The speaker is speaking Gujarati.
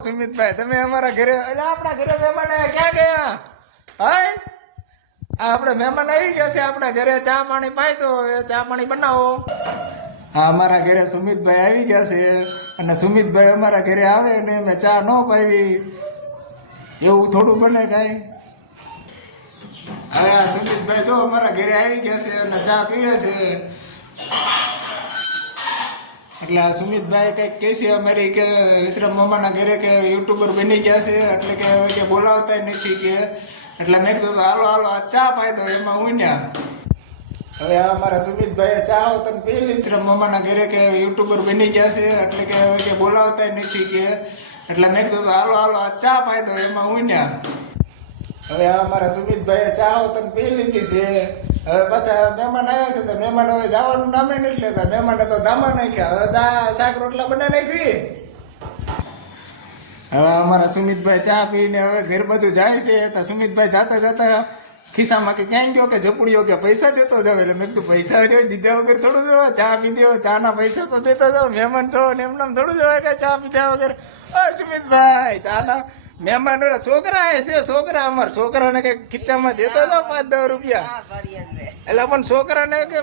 સુમિતભાઈ તમે અમારા ઘરે એટલે આપણા ઘરે મહેમાન આવ્યા ક્યાં ગયા હાય આપણે મહેમાન આવી ગયા છે આપણા ઘરે ચા પાણી પાઈ દો ચા પાણી બનાવો હા અમારા ઘરે સુમિતભાઈ આવી ગયા છે અને સુમિતભાઈ અમારા ઘરે આવે ને મેં ચા ન પાવી એવું થોડું બને કાંઈ હવે આ સુમિતભાઈ જો અમારા ઘરે આવી ગયા છે અને ચા પીવે છે એટલે આ સુમિતભાઈ કંઈક કહે છે અમારી કે વિશ્રામ મામાના ઘરે કે યુટ્યુબર બની ગયા છે એટલે કે બોલાવતા નથી કે એટલે મેં કીધું હાલો હાલો આ ચા પાઈ દો એમાં ઉન્યા હવે આ અમારા સુમિતભાઈએ ચા આવતા પી વિશ્રામ મામાના ઘરે કે યુટ્યુબર બની ગયા છે એટલે કે બોલાવતા નથી કે એટલે મેં કીધું હાલો હાલો આ ચા પાઈ દો એમાં ઉન્યા હવે આ અમારા સુમિતભાઈએ ચા આવતા પી લીધી છે હવે પાછા મહેમાન આવ્યા છે તો મહેમાન હવે જવાનું નામે નથી લેતા મહેમાને તો ધામા નાખ્યા હવે શાક રોટલા બનાવી નાખી હવે અમારા સુમિતભાઈ ચા પીને હવે ઘર બધું જાય છે તો સુમિતભાઈ જાતા જતા ખિસ્સામાં કે ક્યાંય ગયો કે ઝપડીઓ કે પૈસા દેતો જાવ એટલે મેં કીધું પૈસા દીધા વગર થોડું જવા ચા પીધો ચાના પૈસા તો દેતા જાવ મહેમાન છો ને એમને થોડું જવાય કે ચા પીધા વગર સુમિતભાઈ ચાના મહેમાન છોકરા છે છોકરા અમારા છોકરાને કઈ ખીચામાં દેતા જાવ 5-10 રૂપિયા એટલે પણ છોકરાને કે